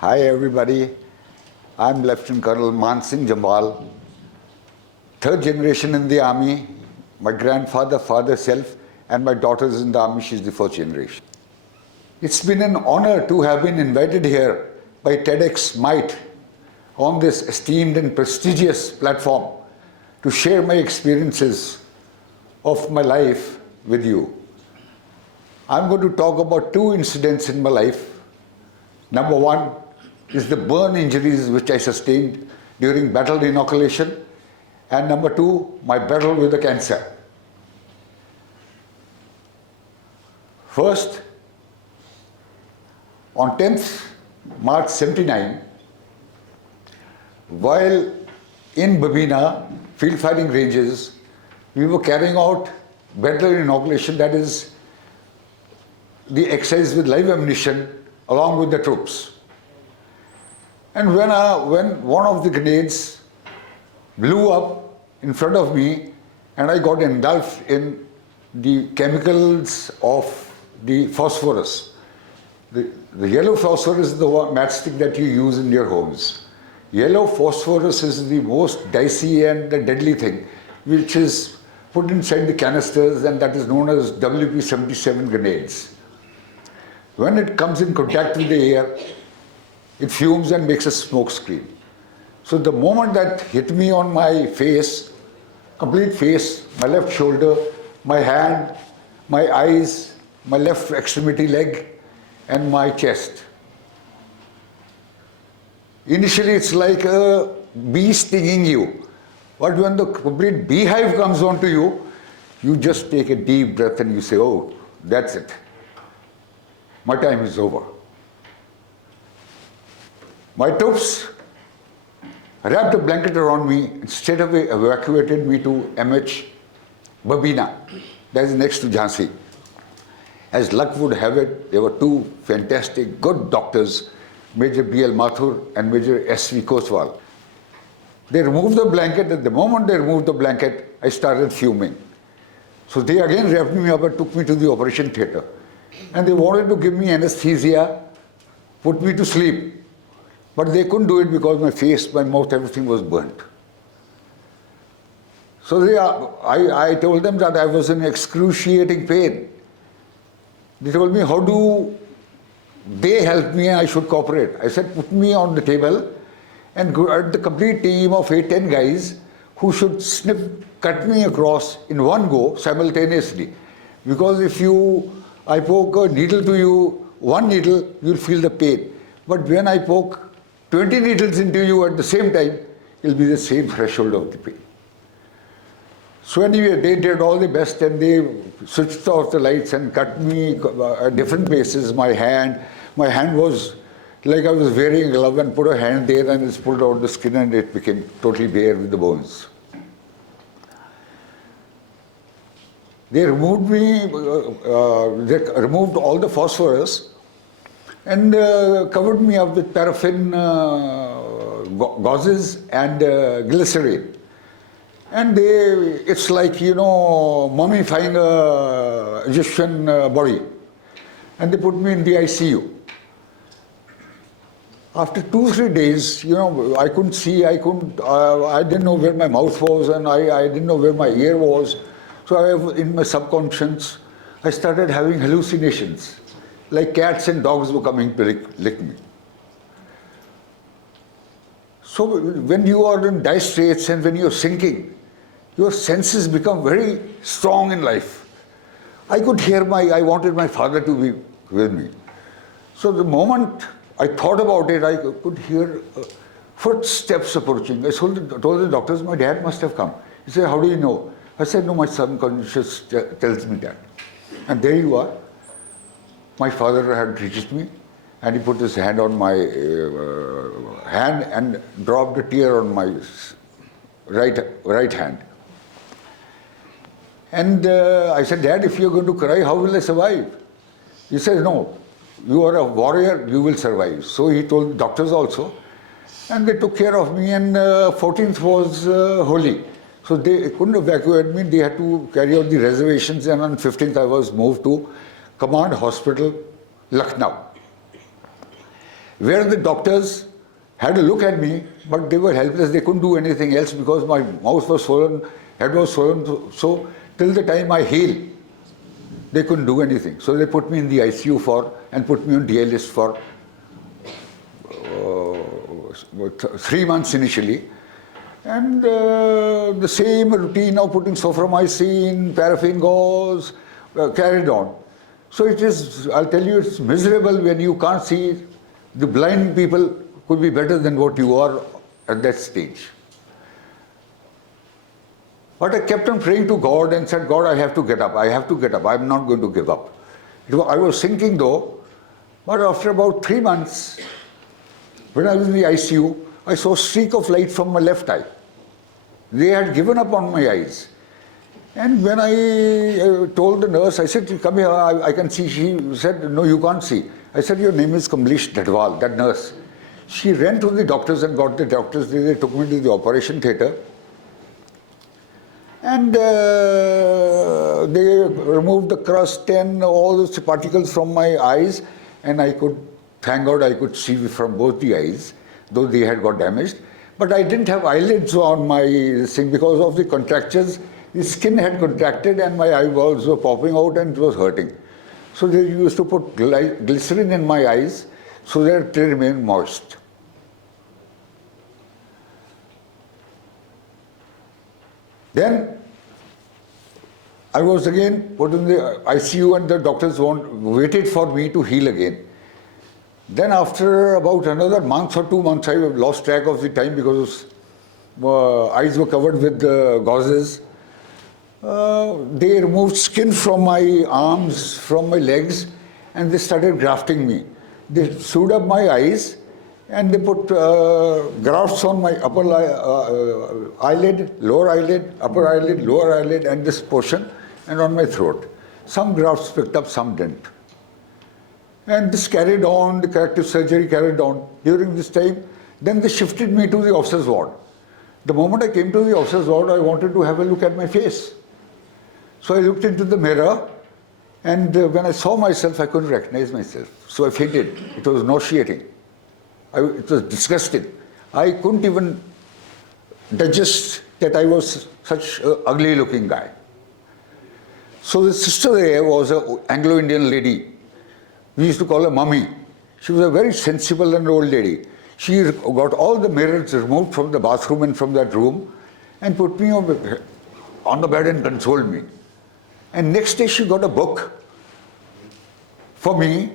Hi everybody, I'm Lt.Col.Man Singh Jamwal, third generation in the army. My grandfather, father, self, and my daughter is in the army, she's the fourth generation. It's been an honor to have been invited here by TEDxMIET on this esteemed and prestigious platform to share my experiences of my life with you. I'm going to talk about two incidents in my life. Number one is the burn injuries which I sustained during battle inoculation, and number two, my battle with the cancer. First, on 10th March 79, while in Babina field firing ranges, we were carrying out battle inoculation, that is the exercise with live ammunition along with the troops. And when one of the grenades blew up in front of me and I got engulfed in the chemicals of the phosphorus. The yellow phosphorus is the matchstick that you use in your homes. Yellow phosphorus is the most dicey and the deadly thing, which is put inside the canisters, and that is known as WP-77 grenades. When it comes in contact with the air, it fumes and makes a smoke screen. So the moment that hit me on my face, complete face, my left shoulder, my hand, my eyes, my left extremity leg, and my chest. Initially it's like a bee stinging you. But when the complete beehive comes onto you, you just take a deep breath and you say, oh, that's it. My time is over. My troops wrapped a blanket around me and straight away evacuated me to MH Babina, that is next to Jhansi. As luck would have it, there were two fantastic, good doctors, Major B.L. Mathur and Major S.V. Koswal. They removed the blanket. At the moment they removed the blanket, I started fuming. So they again wrapped me up and took me to the operation theatre. And they wanted to give me anesthesia, put me to sleep. But they couldn't do it because my face, my mouth, everything was burnt. So I told them that I was in excruciating pain. They told me, how do they help me and I should cooperate? I said, put me on the table and get the complete team of 8-10 guys who should cut me across in one go simultaneously. Because if I poke a needle to you, one needle, you'll feel the pain. But when I poke 20 needles into you at the same time, it'll be the same threshold of the pain. So anyway, they did all the best and they switched off the lights and cut me at different places. My hand was like I was wearing a glove, and put a hand there and it's pulled out the skin and it became totally bare with the bones. They removed me, they removed all the phosphorus and covered me up with paraffin gauzes and glycerine. And it's like, mummifying a Egyptian body. And they put me in the ICU. After 2-3 days, I couldn't see, I didn't know where my mouth was, and I didn't know where my ear was. So in my subconscious, I started having hallucinations, like cats and dogs were coming to lick me. So when you are in dire straits and when you're sinking, your senses become very strong in life. I could hear I wanted my father to be with me. So the moment I thought about it, I could hear footsteps approaching. I told the doctors, my dad must have come. He said, how do you know? I said, no, my subconscious tells me that. And there you are. My father had reached me and he put his hand on my hand and dropped a tear on my right hand. And I said, Dad, if you're going to cry, how will I survive? He said, no, you are a warrior, you will survive. So he told the doctors also. And they took care of me, and 14th was Holi. So they couldn't evacuate me, they had to carry out the reservations, and on 15th I was moved to Command Hospital, Lucknow. where the doctors had a look at me, but they were helpless. They couldn't do anything else because my mouth was swollen, head was swollen. So till the time I heal, they couldn't do anything. So they put me in the ICU and put me on DI list for 3 months initially. And the same routine of putting soframycin, paraffin gauze, carried on. So it is, I'll tell you, it's miserable when you can't see. The blind people could be better than what you are at that stage. But I kept on praying to God and said, God, I have to get up. I have to get up. I'm not going to give up. I was sinking though, but after about 3 months, when I was in the ICU, I saw a streak of light from my left eye. They had given up on my eyes. And when I told the nurse, I said, come here, I can see. She said, no, you can't see. I said, your name is Kamlesh Dadwal, that nurse. She ran to the doctors and got the doctors. They took me to the operation theatre. And they removed the crust and all those particles from my eyes. And I could, thank God, I could see from both the eyes, though they had got damaged. But I didn't have eyelids on my thing because of the contractures. The skin had contracted and my eyeballs were popping out and it was hurting. So they used to put glycerin in my eyes so that they remain moist. Then I was again put in the ICU and the doctors waited for me to heal again. Then after about another month or 2 months, I lost track of the time because eyes were covered with gauzes. They removed skin from my arms, from my legs, and they started grafting me. They sewed up my eyes and they put grafts on my upper eyelid, lower eyelid, upper eyelid, lower eyelid, and this portion, and on my throat. Some grafts picked up, some didn't. And this carried on, the corrective surgery carried on. During this time, then they shifted me to the officer's ward. The moment I came to the officer's ward, I wanted to have a look at my face. So I looked into the mirror, and when I saw myself, I couldn't recognize myself. So I fainted. It was nauseating. It was disgusting. I couldn't even digest that I was such an ugly-looking guy. So the sister there was an Anglo-Indian lady. We used to call her Mummy. She was a very sensible and old lady. She got all the mirrors removed from the bathroom and from that room and put me on the bed and consoled me. And next day she got a book for me.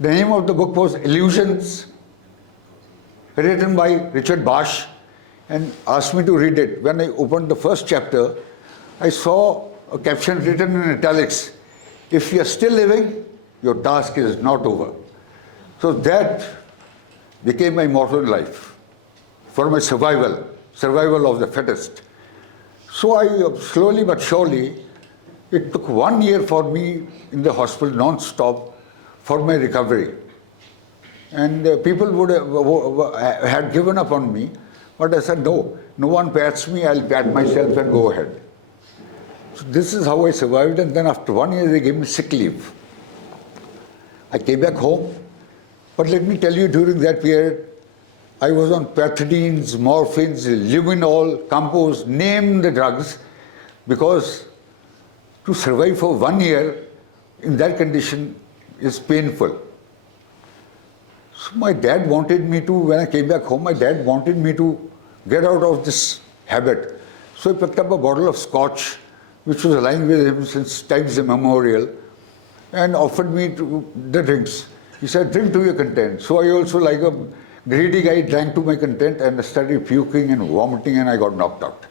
The name of the book was Illusions, written by Richard Bash, and asked me to read it. When I opened the first chapter, I saw a caption written in italics, "If you are still living, your task is not over." So that became my motto in life, for my survival of the fittest. So I slowly but surely, it took 1 year for me in the hospital non-stop for my recovery. And people had given up on me, but I said, no one pats me, I'll pat myself and go ahead. So this is how I survived, and then after 1 year they gave me sick leave. I came back home, but let me tell you, during that period, I was on pethidines, morphines, luminol, compose, name the drugs, because to survive for 1 year in that condition is painful. So my dad wanted me to, when I came back home, my dad wanted me to get out of this habit. So he picked up a bottle of scotch, which was lying with him since times immemorial, and offered me the drinks. He said, drink to your content. So I also, like a greedy guy, drank to my content and started puking and vomiting, and I got knocked out.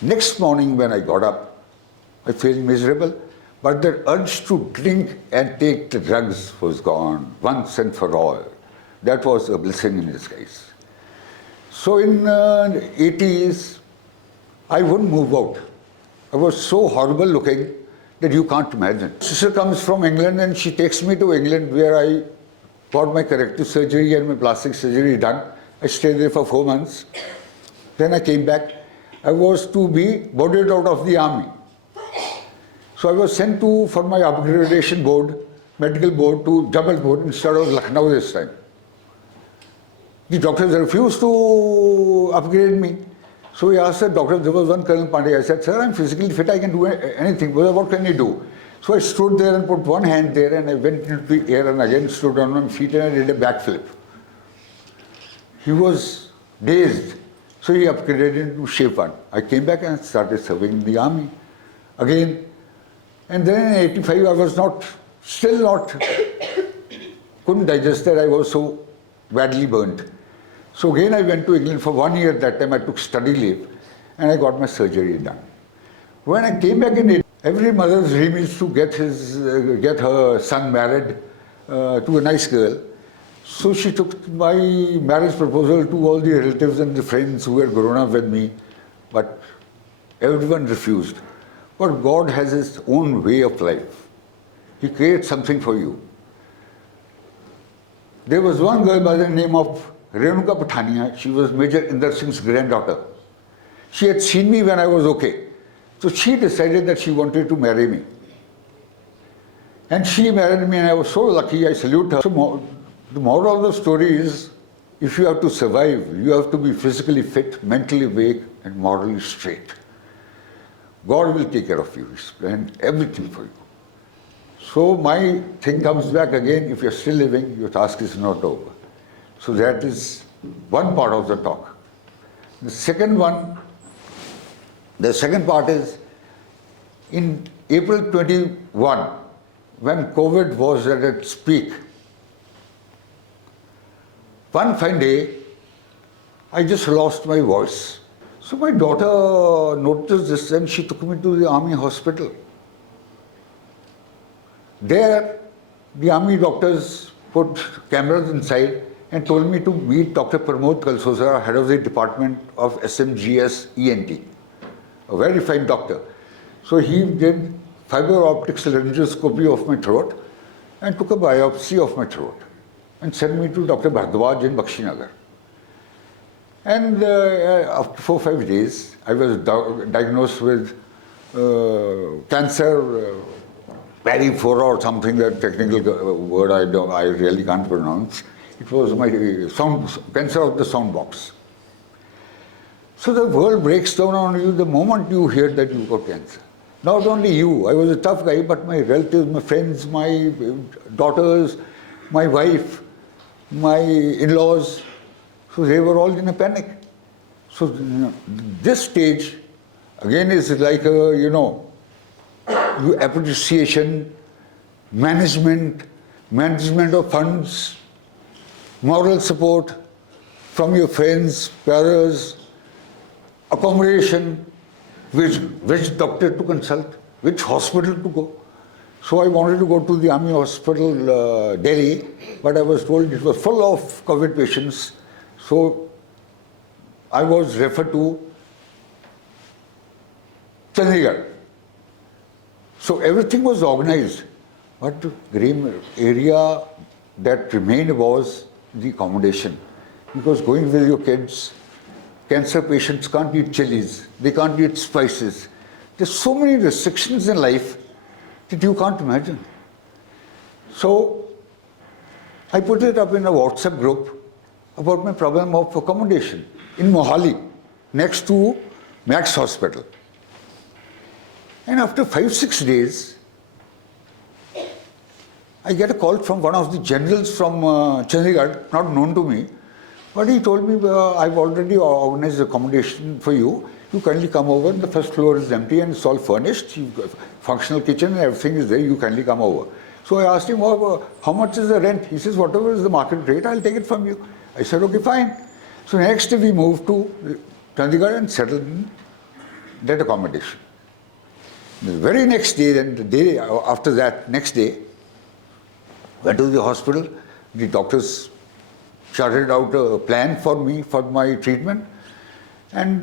Next morning when I got up, I felt miserable, but the urge to drink and take the drugs was gone once and for all. That was a blessing in disguise. So in the 80s, I wouldn't move out. I was so horrible looking that you can't imagine. Sister comes from England and she takes me to England, where I got my corrective surgery and my plastic surgery done. I stayed there for 4 months. Then I came back. I was to be boarded out of the army. So I was sent for my upgradation board, medical board, to Jabalpur instead of Lucknow this time. The doctors refused to upgrade me. So he asked the doctor, there was one Colonel Pandey. I said, sir, I'm physically fit, I can do anything. Well, what can you do? So I stood there and put one hand there and I went into the air and again stood on my feet and I did a backflip. He was dazed. So he upgraded into Shape 1. I came back and started serving in the army again. And then in 85, I was couldn't digest that. I was so badly burnt. So again, I went to England for 1 year. That time I took study leave and I got my surgery done. When I came back in, every mother's dream is to get her son married to a nice girl. So she took my marriage proposal to all the relatives and the friends who had grown up with me, but everyone refused. But God has His own way of life. He creates something for you. There was one girl by the name of Renuka Pathania. She was Major Inder Singh's granddaughter. She had seen me when I was okay. So she decided that she wanted to marry me. And she married me and I was so lucky, I salute her. So the moral of the story is, if you have to survive, you have to be physically fit, mentally awake, and morally straight. God will take care of you. He's planned everything for you. So my thing comes back again, if you're still living, your task is not over. So that is one part of the talk. The second part is, in April 21, when COVID was at its peak, one fine day, I just lost my voice. So my daughter noticed this and she took me to the army hospital. There, the army doctors put cameras inside and told me to meet Dr. Pramod Kalsoza, head of the department of SMGS ENT, a very fine doctor. So he did fiber optic laryngoscopy of my throat and took a biopsy of my throat and sent me to Dr. Bhardwaj in Bakshinagar. And after 4 or 5 days, I was diagnosed with cancer, peripheral or something, that technical word I really can't pronounce. It was my cancer of the sound box. So the world breaks down on you the moment you hear that you got cancer. Not only you, I was a tough guy, but my relatives, my friends, my daughters, my wife, my in-laws, so they were all in a panic. So this stage, again, is like appreciation, management of funds, moral support from your friends, parents, accommodation, which doctor to consult, which hospital to go. So I wanted to go to the army hospital, Delhi, but I was told it was full of COVID patients. So I was referred to Chandigarh. So everything was organized, but the gray area that remained was the accommodation. Because going with your kids, cancer patients can't eat chilies, they can't eat spices. There's so many restrictions in life that you can't imagine. So I put it up in a WhatsApp group about my problem of accommodation in Mohali, next to Max Hospital. And after 5-6 days, I get a call from one of the generals from Chandigarh, not known to me, but he told me, I've already organized accommodation for you. You kindly come over, the first floor is empty and it's all furnished. You've got functional kitchen and everything is there, you kindly come over. So I asked him, how much is the rent? He says, whatever is the market rate, I'll take it from you. I said, okay, fine. So next day we moved to Chandigarh and settled in that accommodation. The very next day, and the day after that, next day, went to the hospital. The doctors charted out a plan for me, for my treatment. And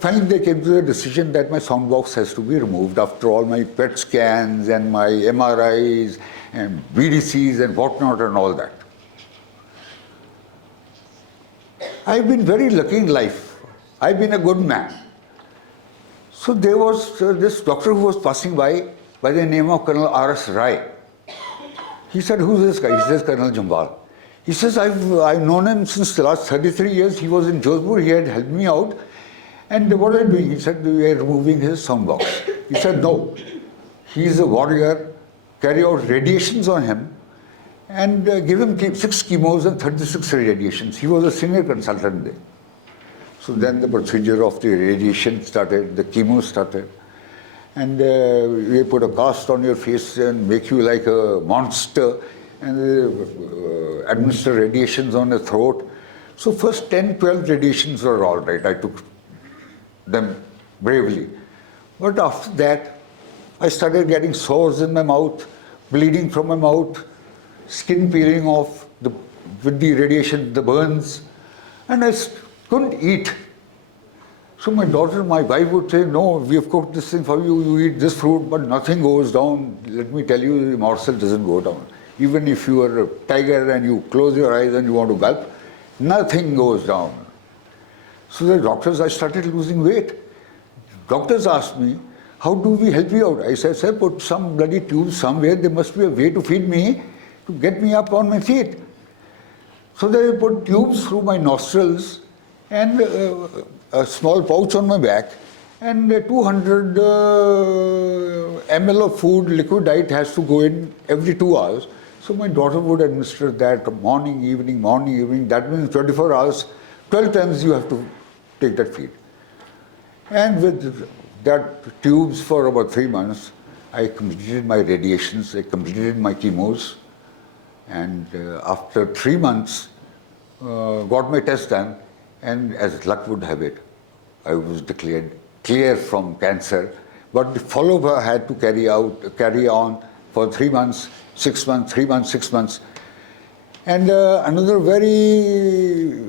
finally they came to the decision that my sound box has to be removed after all my PET scans and my MRIs and BDCs and whatnot and all that. I've been very lucky in life. I've been a good man. So there was this doctor who was passing by the name of Colonel R.S. Rai. He said, who's this guy? He says, Colonel Jamwal. He says, I've known him since the last 33 years. He was in Jodhpur, he had helped me out. And what are you doing? He said, we are removing his sound box. He said, no, he is a warrior, carry out radiations on him and give him 6 chemos and 36 radiations. He was a senior consultant there. So then the procedure of the radiation started, the chemo started. And we put a cast on your face and make you like a monster and administer radiations on the throat. So first 10, 12 radiations were all right. I took them bravely. But after that, I started getting sores in my mouth, bleeding from my mouth, skin peeling off with the radiation, the burns, and I couldn't eat. So my daughter, my wife would say, no, we have cooked this thing for you, you eat this fruit, but nothing goes down. Let me tell you, the morsel doesn't go down. Even if you are a tiger and you close your eyes and you want to gulp, nothing goes down. So the doctors, I started losing weight. Doctors asked me, how do we help you out? I said, sir, put some bloody tube somewhere. There must be a way to feed me, to get me up on my feet. So they put tubes through my nostrils and a small pouch on my back, and 200 ml of food, liquid diet has to go in every 2 hours. So my daughter would administer that morning, evening, morning, evening. That means 24 hours, 12 times you have to take that feed. And with that tubes for about 3 months, I completed my radiations, I completed my chemos, and after 3 months, got my test done, and as luck would have it, I was declared clear from cancer. But the follow-up I had to carry on for 3 months, 6 months, 3 months, 6 months. And another very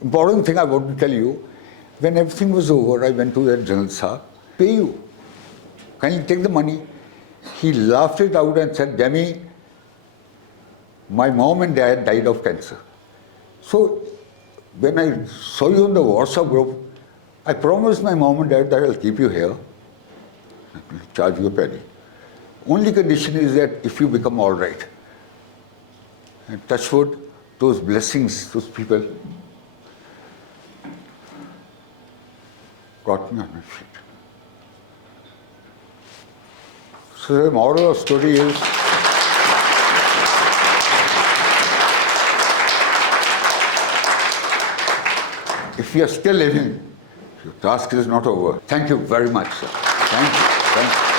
important thing I want to tell you, when everything was over, I went to that General Sahib, pay you. Can you take the money? He laughed it out and said, Jammy, my mom and dad died of cancer. So when I saw you on the WhatsApp group, I promised my mom and dad that I'll keep you here, charge you a penny. Only condition is that if you become all right. And touch wood, those blessings, those people got me on my feet. So the moral of the story is, if you are still living, your task is not over. Thank you very much, sir. Thank you. Thank you.